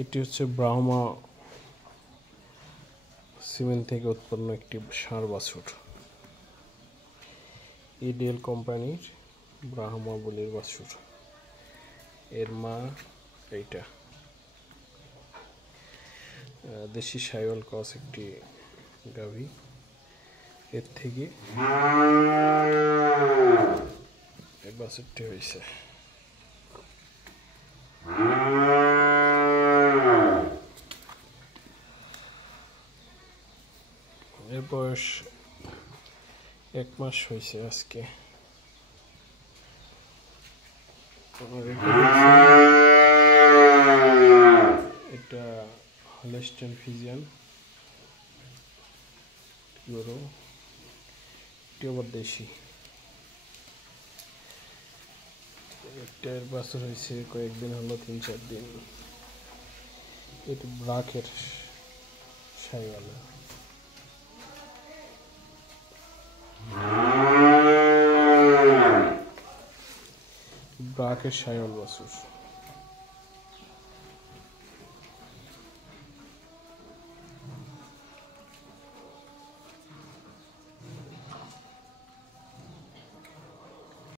এটি হচ্ছে ব্রাহ্মা সিমেন্ট থেকে উৎপন্ন একটি ষাঁড় বাছুর। ইডিএল কোম্পানির ব্রাহ্মা বলির বাছুর। এর মা এইটা দেশি শাইওয়াল ক্রস একটি গাভী। এর থেকে এই বাছুরটি হয়েছে। এর বয়স 1 মাস হয়েছে আজকে। এটা হলস্টাইন ফ্রিজিয়ান গরু, এটি আবার দেশি। এটার বাছুর হয়েছে কয়েকদিন হলো, 3-4 দিন। এটা ব্রাকের শাইওয়াল, ব্রাকের শাইওয়াল বাছুর।